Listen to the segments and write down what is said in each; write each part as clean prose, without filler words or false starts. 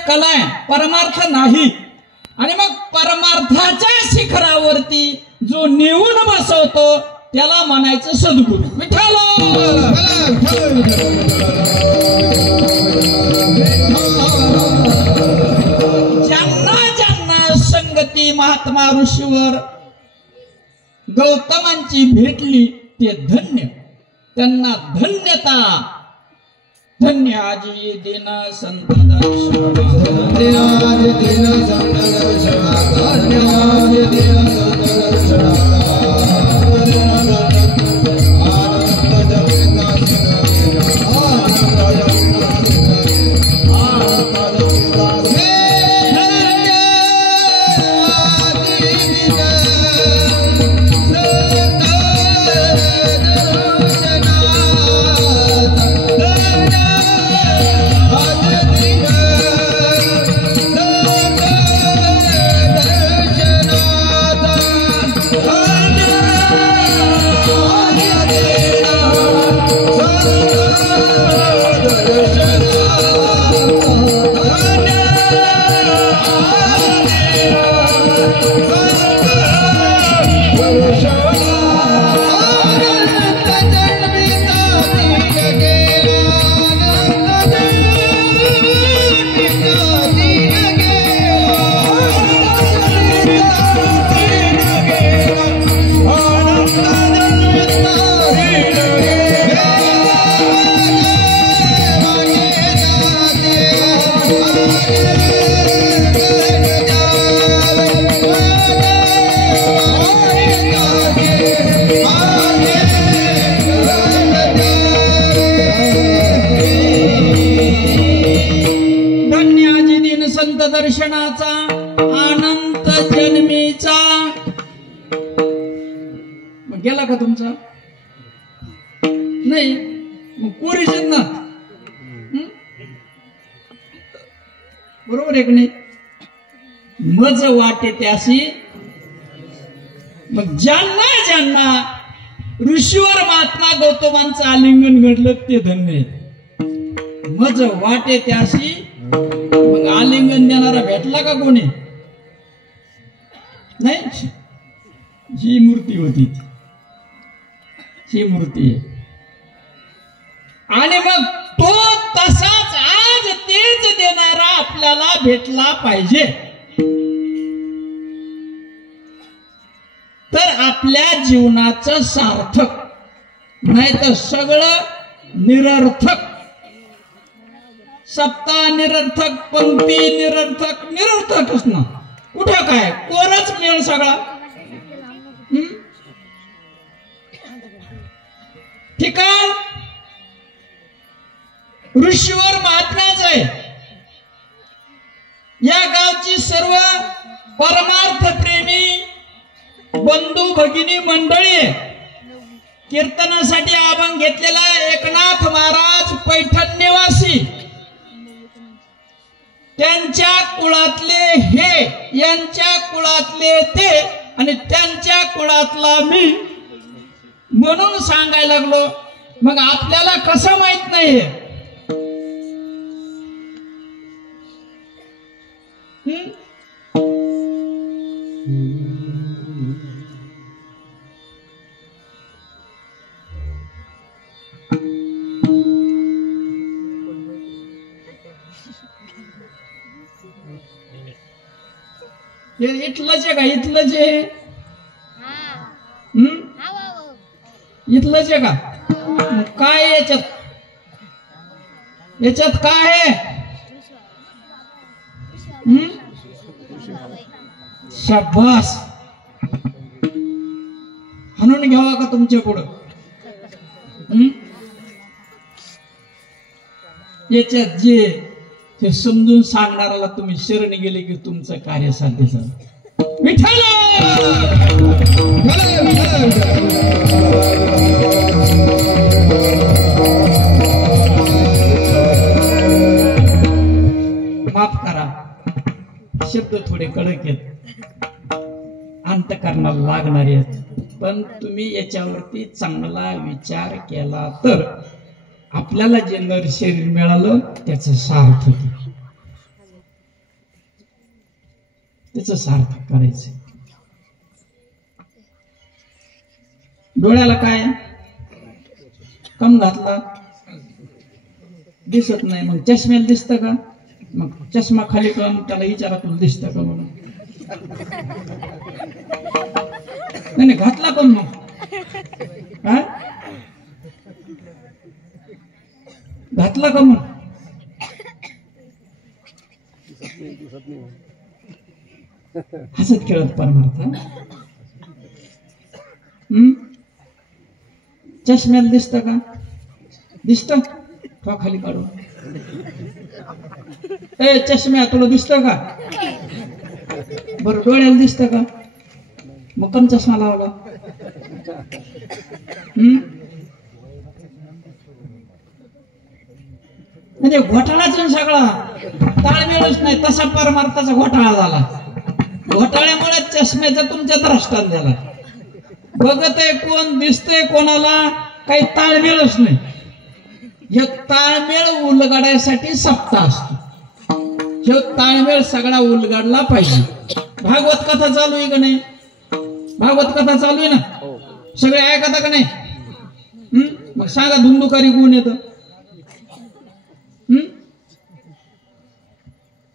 एक कला आहे, परमार्थ नाही. आणि मग परमार्थाच्या शिखरावरती जो नेऊन बसवतो त्याला म्हणायचं सद्गुरू. विठ्ठल ज्यांना ज्यांना संगती महात्मा ऋषीवर गौतमांची भेटली ते धन्य, त्यांना धन्यता. धन्य आजी दिन संत दर्शन, धन्य आजी दिन संत दर्शन, धन्य आजी दिन संत दर्शन. दर्शनाचा अनंत जन्मीचा. गेला का तुमचा? नाही मग पुरी जन्नत. बरोबर आहे की नाही? मज वाटे त्याशी. मग ज्यांना ज्यांना ऋषीवर महात्मा गौतमांचं आलिंगन घडलं ते धन्य. मज वाटे त्याशी. मग आलिंगन देणारा भेटला का कोणी? नाही. जी मूर्ती होती ही मूर्ती आहे. आणि मग तो तसाच आज तेच देणारा आपल्याला भेटला पाहिजे, तर आपल्या जीवनाचं सार्थक. नाही तर सगळं निरर्थक. सप्ताह निरर्थक, पंक्ती निरर्थक, निरर्थकच ना. कुठं काय कोरच मिळ सगळा. ठिकाण ऋषीवर महात्म्याच आहे. या गावची सर्व परमार्थ प्रेमी बंधू भगिनी मंडळी आहे. कीर्तनासाठी अभंग घेतलेला एकनाथ महाराज पैठण निवासी, त्यांच्या कुळातले हे, यांच्या कुळातले ते, आणि त्यांच्या कुळातला मी म्हणून सांगायला लागलो. मग आपल्याला कसं माहित नाहीये? इथलंच आहे का? इथलंच आहे. इथलंच आहे का? काय याच्यात? याच्यात काय आहे? शाबास. हाणून घ्यावा का तुमच्या पुढं? याच्यात जे हे समजून सांगणाऱ्याला तुम्ही शरण गेले की तुमचं कार्य साध्य झालं. विठ्ठल माफ करा, शब्द थोडे कडक आहेत, अंतकरणाला लागणारे आहेत, पण तुम्ही याच्यावरती चांगला विचार केला तर आपल्याला जे नर शरीर मिळालं त्याचं सार्थक. त्याचं सार्थक करायचं. डोळ्याला काय कम घातला दिसत नाही, मग चष्म्याला दिसतं का? मग चष्मा खाली करून त्याला विचारा तुला दिसतं का म्हणून. नाही घातला कोण मग? घातला का मग? हसत खेळत परमार्थ. चष्म्याला दिसत का? दिसत तो खाली काढून. ए चष्म्या तुला दिसत का? बरं डोळ्याला दिसत का? मग कम चष्मा लावला. म्हणजे घोटाळाच सगळा, ताळमेळच नाही. तसा परमार्थाचा घोटाळा झाला. घोटाळ्यामुळे चष्म्याचा तुमच्या द्रष्टांत झाला. बघत आहे कोण, दिसतंय कोणाला, काही ताळमेळच नाही. हे ताळमेळ उलगडायसाठी सप्ताह असतो. हे ताळमेळ सगळा उलगडला पाहिजे. भागवत कथा चालू आहे का नाही? भागवत कथा चालू आहे ना? सगळे ऐकता का नाही? मग सांगा धुंदुकारी कोण येतं?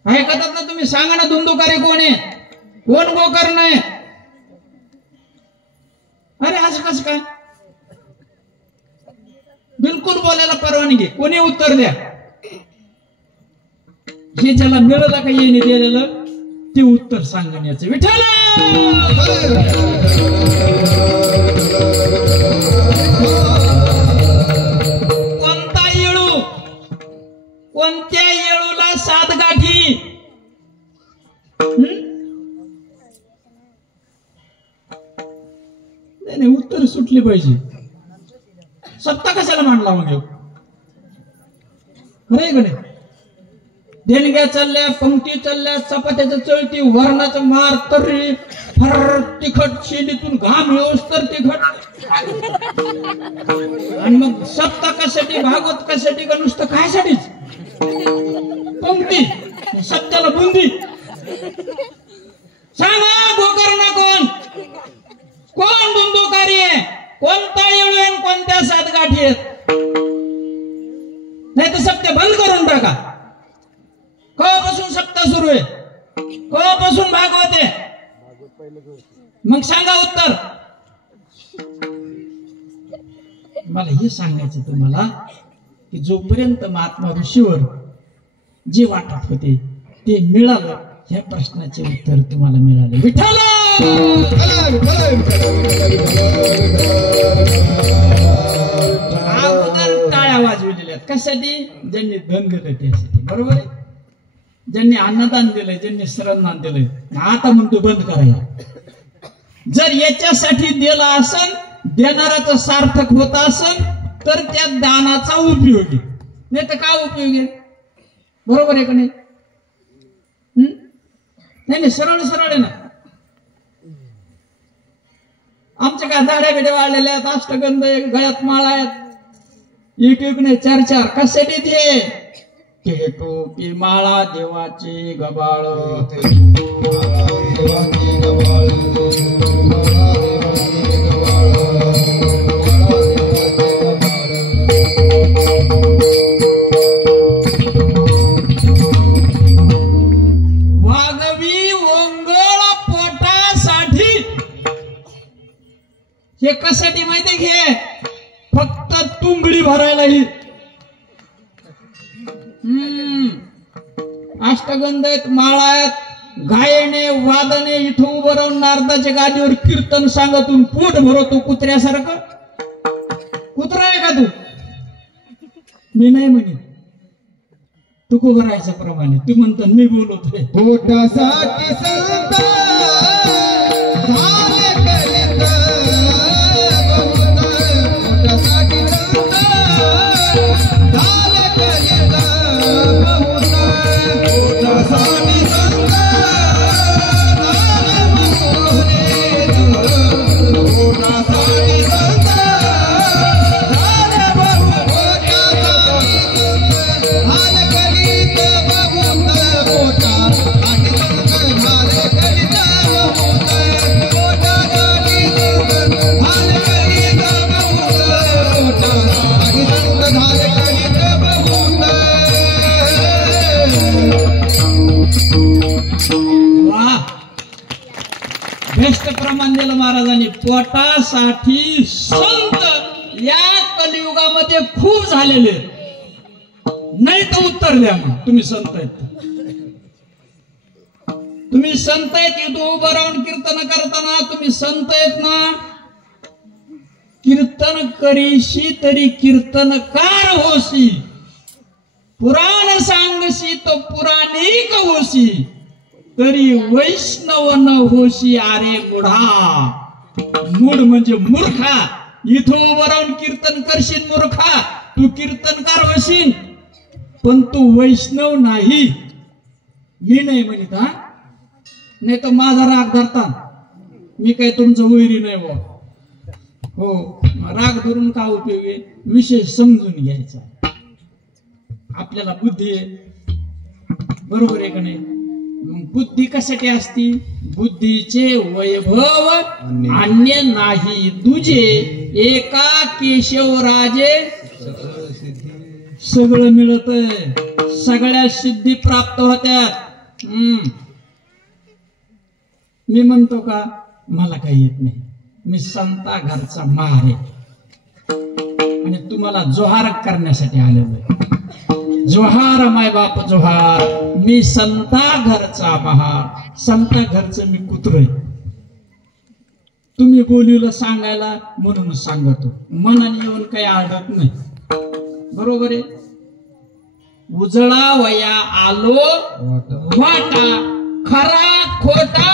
ऐकतात ना तुम्ही? सांगा ना धुंदुकारी कोण आहे, कोण गोकर्ण आहे? अरे असं कसं काय? बिलकुल बोलायला परवानगी. कोणी उत्तर द्या. हे ज्याला मिळालं का येणे दिलेलं ते उत्तर सांगण्याचं. विठ्ठल कोणता येळू, कोणत्या येळूला 7 गाठी? नाही उत्तर सुटली पाहिजे. सत्ता कशाला मांडला मग? खरंय का नाही? देणग्या चालल्या, पंक्ती चालल्या, चपात्याचं चळती, वर्णाचं मार, तर्री फर तिखट, शेंडीतून घाम येऊस तर तिखट. आणि मग सत्ता कशासाठी, भागवत कशासाठी का नुसतं कायसाठीच? पंक्ती सत्याला बुंदी. सांगा गोकर्ण कोण, कोण धुंदुकारी आहे, कोणता येळू आहे, कोणत्या 7 गाठी आहेत? नाही तर सत्य बंद करून टाका. कवापासून सप्ताह सुरू आहे, कवापासून भागवत आहे? मग सांगा उत्तर. मला हे सांगायचं तुम्हाला की जोपर्यंत महात्मा ऋषीवर जे वाटत होते ते मिळालं, ह्या प्रश्नाचे उत्तर तुम्हाला मिळाले. विठ्ठल अगोदर टाळ्या वाजविलेल्या कशासाठी? ज्यांनी धन दिलं त्यासाठी. बरोबर आहे? ज्यांनी अन्नदान दिलंय, ज्यांनी श्रमदान दिलंय. आता म्हणतो बंद करायला. जर याच्यासाठी दिलं असन, देणाराचं सार्थक होत असन तर त्या दानाचा उपयोग आहे. नाही तर काय उपयोग आहे? बरोबर आहे का नाही? नाही सरळ सरळ आहे ना. आमच्या काय दाढ्या बिड्या वाढलेल्या आहेत, अष्टगंध गळ्यात माळा आहेत, एक एक नाही 4-4. कशासाठी ते टोपी माळा देवाची गबाळ. वागवी ओंगळ पोटासाठी. हे कशासाठी माहिती घे? फक्त तुंबडी भरायला. ही अष्टगंध आहेत, माळा आहेत, गायने वादने इथं उभं राहून नारदाच्या गादीवर कीर्तन सांगतून पोट भरवतो कुत्र्यासारखं. कुत्रा आहे का तू? मी नाही म्हणे. तू भरायच्या प्रमाणे तू म्हणतो मी बोलतोय. पोटासाठी संत हाल करीत बहुत पोटा आणि संत झाले. बेस्ट प्रमाण दिलं महाराजांनी. पोटासाठी संत या कलियुगामध्ये खूप झालेले, नाही तर उत्तर द्या. मग तुम्ही संत आहेत, तुम्ही संत आहेत. इथं उभं राहून कीर्तन करताना तुम्ही संत आहेत ना. कीर्तन करीशी तरी कीर्तनकार होशी, पुराण सांगशी तो पुराणिक होशी, तरी वैष्णव न होशी अरे मूढा. मूढ म्हणजे मूर्खा. इथं उभं राहून कीर्तन करशील मूर्खा, तू कीर्तनकार होशील पण तू वैष्णव नाही. मी नाही म्हणत हा, नाही तर माझा राग धरता. मी काय तुमचं वैरी नाही बा. हो, राग धरून का उपयोग आहे? विषय समजून घ्यायचा. आपल्याला बुद्धी आहे, बरोबर आहे का नाही? मग बुद्धी कशासाठी असती? बुद्धीचे वैभव अन्य नाही तुझे, एका केशवराजे सगळं मिळतंय, सगळ्या सिद्धी प्राप्त होत्यात. मी म्हणतो का मला काही येत नाही, मी संता घरचा महार आहे आणि तुम्हाला जोहार करण्यासाठी आलेलो आहे. जोहार माय बाप जोहार. मी संता घरचा महार, संता घरचं मी कुत्र आहे. तुम्ही बोलीला सांगायला म्हणून सांगतो, मनाने येऊन काही आढळत नाही. बरोबर आहे. उजळा वया आलो वाटा, खरा खोटा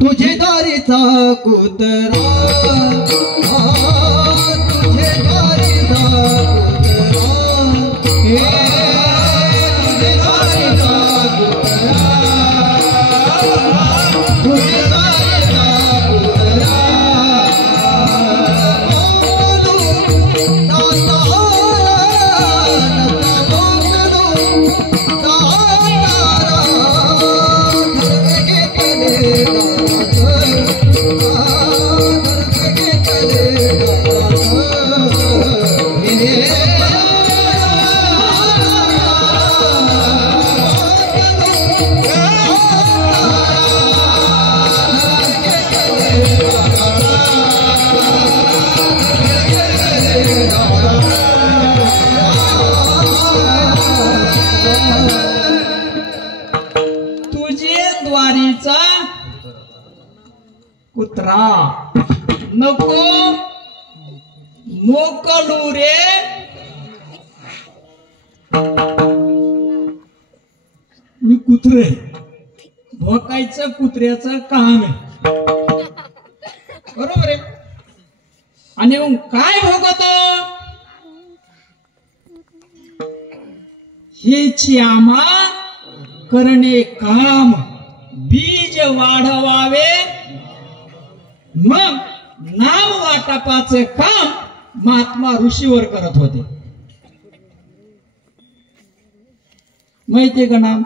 तुझे दारीचा कुत्रा, तुझे दारीचा कुत्रा, तुझे दारीचा कुत्रा, तुझे दारीचा कुत्रा. कुत्रा नको मोकलू रे. मी कुत्रे, भोकायचं कुत्र्याचं काम आहे. बरोबर आहे. आणि मग काय भोगतो? हेची आम्हा करणे काम, बीज वाढवावे मग नाम वाटपाचे काम महात्मा ऋषीवर करत होते. माहितीये का नाम?